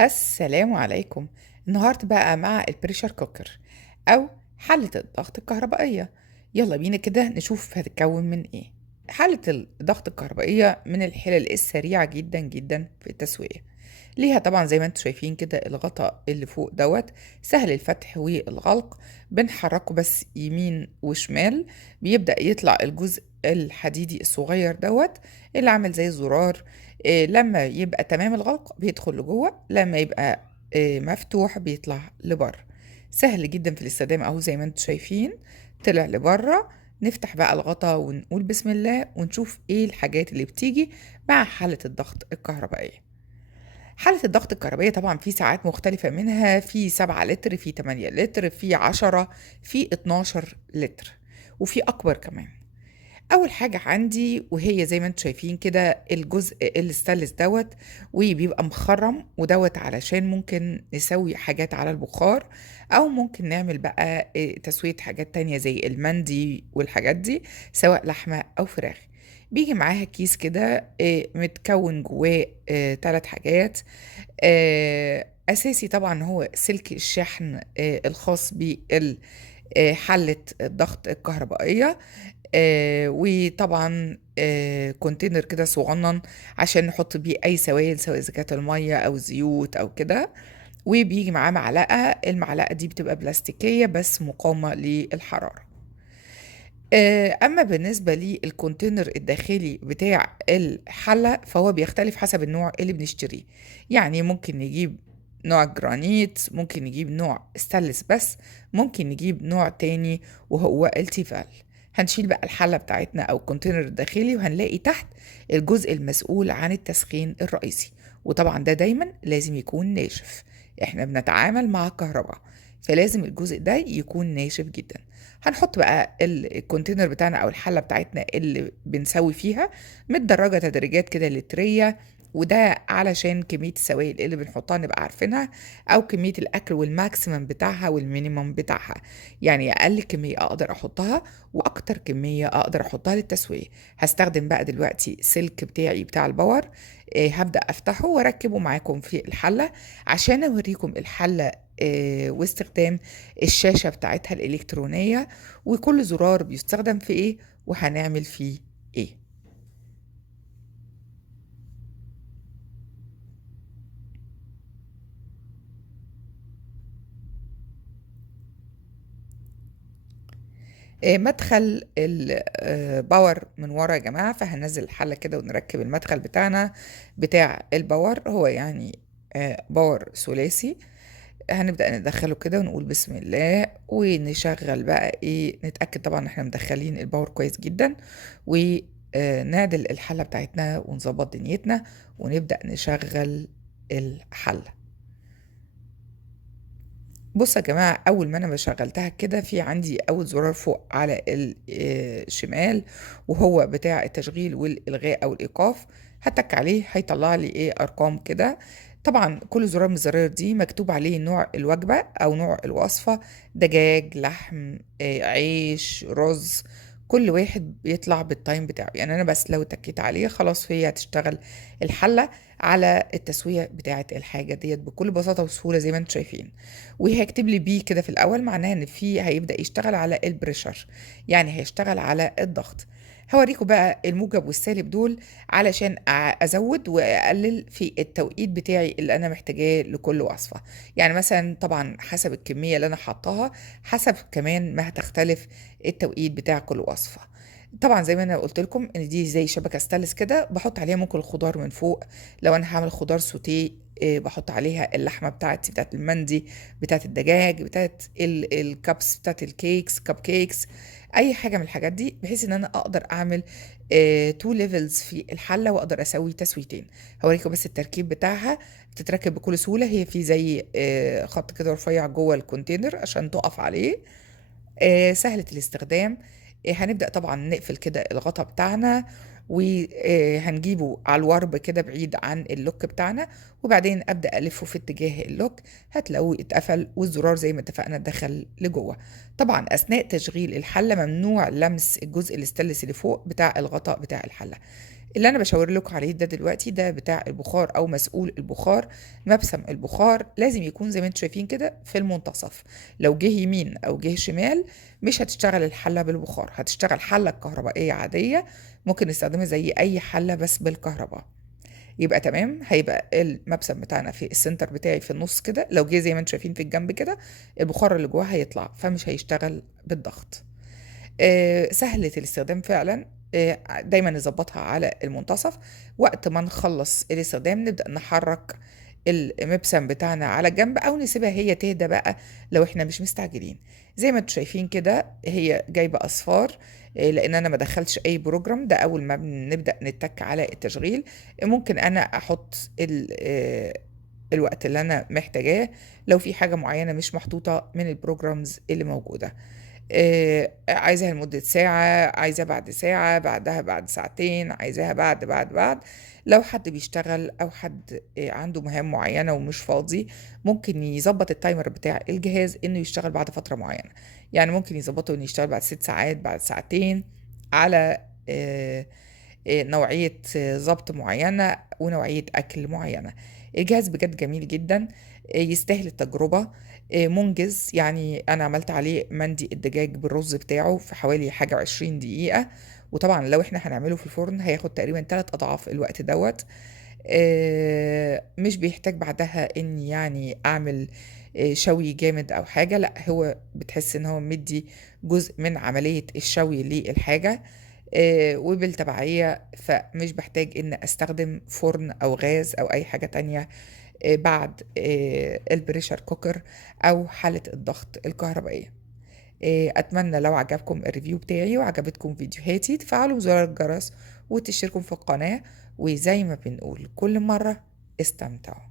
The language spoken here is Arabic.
السلام عليكم. النهاردة بقى مع البريشر كوكر أو حلة الضغط الكهربائية. يلا بينا كده نشوف هتتكون من إيه. حلة الضغط الكهربائية من الحلل السريعة جدا جدا في التسوية. ليها طبعا زي ما انتم شايفين كده الغطاء اللي فوق دوت سهل الفتح والغلق. بنحركه بس يمين وشمال بيبدأ يطلع الجزء الحديدي الصغير دوت اللي عامل زي الزرار. لما يبقى تمام الغلق بيدخل لجوه، لما يبقى مفتوح بيطلع لبره. سهل جدا في الاستخدام اهو زي ما انتم شايفين طلع لبره. نفتح بقى الغطا ونقول بسم الله ونشوف ايه الحاجات اللي بتيجي مع حالة الضغط الكهربائية. حالة الضغط الكهربائية طبعا في ساعات مختلفة، منها في 7 لتر، في 8 لتر، في 10، في 12 لتر، وفي أكبر كمان. اول حاجه عندي وهي زي ما انتم شايفين كده الجزء الستانلس دوت، وبيبقى مخرم ودوت علشان ممكن نسوي حاجات على البخار، او ممكن نعمل بقى تسويه حاجات تانية زي المندي والحاجات دي، سواء لحمه او فراخ. بيجي معاها كيس كده متكون جواه 3 حاجات. اساسي طبعا هو سلك الشحن الخاص بحلة الضغط الكهربائية. وطبعا كونتينر كده صغنن عشان نحط بيه اي سوائل، سواء اذا كانت الميه او زيوت او كده. وبيجي معاه معلقه، المعلقه دي بتبقى بلاستيكيه بس مقاومه للحراره. اما بالنسبه للكونتينر الداخلي بتاع الحله فهو بيختلف حسب النوع اللي بنشتريه. يعني ممكن نجيب نوع جرانيت، ممكن نجيب نوع ستانلس، بس ممكن نجيب نوع تاني وهو التيفال. هنشيل بقى الحلة بتاعتنا أو الكونتينر الداخلي وهنلاقي تحت الجزء المسؤول عن التسخين الرئيسي، وطبعا ده دايما لازم يكون ناشف. احنا بنتعامل مع الكهرباء، فلازم الجزء ده يكون ناشف جدا. هنحط بقى الكونتينر بتاعنا او الحله بتاعتنا اللي بنسوي فيها متدرجه تدريجات كده لتريه، وده علشان كميه السوائل اللي بنحطها نبقى عارفينها، او كميه الاكل والماكسيمم بتاعها والمينيمم بتاعها. يعني اقل كميه اقدر احطها واكتر كميه اقدر احطها للتسويه. هستخدم بقى دلوقتي سلك بتاعي بتاع الباور. هبدأ أفتحه وأركبه معاكم في الحلة عشان أوريكم الحلة واستخدام الشاشة بتاعتها الإلكترونية، وكل زرار بيستخدم في إيه وهنعمل فيه إيه. مدخل الباور من ورا يا جماعة، فهننزل الحلة كده ونركب المدخل بتاعنا بتاع الباور. هو يعني باور ثلاثي. هنبدأ ندخله كده ونقول بسم الله ونشغل بقى ايه، نتأكد طبعا ان احنا مدخلين الباور كويس جدا، ونعدل الحلة بتاعتنا ونظبط دنيتنا ونبدأ نشغل الحلة. بص يا جماعة، أول ما أنا شغلتها كده في عندي أول زرار فوق على الشمال وهو بتاع التشغيل والإلغاء أو الإيقاف. هتك عليه هيطلع لي إيه أرقام كده. طبعا كل زرار من الزراير دي مكتوب عليه نوع الوجبة أو نوع الوصفة: دجاج، لحم، عيش، رز. كل واحد بيطلع بالتايم بتاعه. يعني أنا بس لو تكيت عليه خلاص هي هتشتغل الحلة على التسوية بتاعة الحاجة ديت بكل بساطة وسهولة زي ما انتم شايفين. وهيكتب لي بي كده في الاول، معناها ان في هيبدا يشتغل على البريشر، يعني هيشتغل على الضغط. هوريكم بقى الموجب والسالب دول علشان ازود واقلل في التوقيت بتاعي اللي انا محتاجاه لكل وصفه. يعني مثلا طبعا حسب الكميه اللي انا حطاها، حسب كمان ما هتختلف التوقيت بتاع كل وصفه. طبعا زي ما انا قلت لكم ان دي زي شبكه ستانلس كده، بحط عليها ممكن الخضار من فوق. لو انا هعمل خضار سوتيه بحط عليها اللحمه بتاعتي بتاعت المندي، بتاعت الدجاج، بتاعت الكابس، بتاعت الكيكس، كاب كيكس، اي حاجه من الحاجات دي، بحيث ان انا اقدر اعمل تو ليفلز في الحله واقدر اسوي تسويتين. هوريكم بس التركيب بتاعها. بتتركب بكل سهوله، هي في زي خط كده رفيع جوه الكونتينر عشان تقف عليه. سهلة الاستخدام. هنبدأ طبعا نقفل كده الغطا بتاعنا، وهنجيبه على الورب كده بعيد عن اللوك بتاعنا، وبعدين أبدأ ألفه في اتجاه اللوك. هتلاقوه اتقفل والزرار زي ما اتفقنا دخل لجوه. طبعا أثناء تشغيل الحلة ممنوع لمس الجزء الاستانلس اللي فوق بتاع الغطاء بتاع الحلة. اللي أنا باشاور لكم عليه ده دلوقتي ده بتاع البخار أو مسؤول البخار. مبسم البخار لازم يكون زي ما أنتم شايفين كده في المنتصف، لو جه يمين أو جه شمال مش هتشتغل الحلة بالبخار، هتشتغل حلة كهربائية عادية ممكن نستخدمها زي أي حلة بس بالكهرباء. يبقى تمام، هيبقى المبسم بتاعنا في السنتر بتاعي في النص كده، لو جه زي ما انتم شايفين في الجنب كده البخار اللي جواه هيطلع فمش هيشتغل بالضغط. سهلة الاستخدام فعلا. دايما نظبطها على المنتصف، وقت ما نخلص الاستخدام نبدأ نحرك المبسم بتاعنا على جنب او نسيبها هي تهدى بقى لو احنا مش مستعجلين. زي ما انتم شايفين كده هي جايبة اصفار، لان انا ما دخلتش اي بروجرام، ده اول ما بنبدأ نتك على التشغيل. ممكن انا احط الوقت اللي انا محتاجاه لو في حاجة معينة مش محطوطة من البروجرامز اللي موجودة. عايزاها لمدة ساعة، عايزاها بعد ساعة، بعدها بعد ساعتين، عايزاها بعد. لو حد بيشتغل أو حد عنده مهام معينة ومش فاضي ممكن يظبط التايمر بتاع الجهاز إنه يشتغل بعد فترة معينة. يعني ممكن يظبطه إنه يشتغل بعد 6 ساعات، بعد ساعتين، على نوعية ضبط معينة ونوعية أكل معينة. الجهاز بجد جميل جدا، يستاهل التجربة. منجز، يعني أنا عملت عليه مندي الدجاج بالرز بتاعه في حوالي حاجة 20 دقيقة، وطبعا لو احنا هنعمله في الفرن هياخد تقريبا 3 أضعاف الوقت دوت. مش بيحتاج بعدها اني يعني اعمل شوي جامد او حاجة، لا هو بتحس ان هو مدي جزء من عملية الشوي للحاجة. وبالتبعية فمش بحتاج ان استخدم فرن او غاز او اي حاجة تانية بعد البريشر كوكر او حالة الضغط الكهربائية. اتمنى لو عجبكم الريفيو بتاعي وعجبتكم فيديوهاتي تفعلوا زر الجرس وتشتركوا في القناة، وزي ما بنقول كل مرة استمتعوا.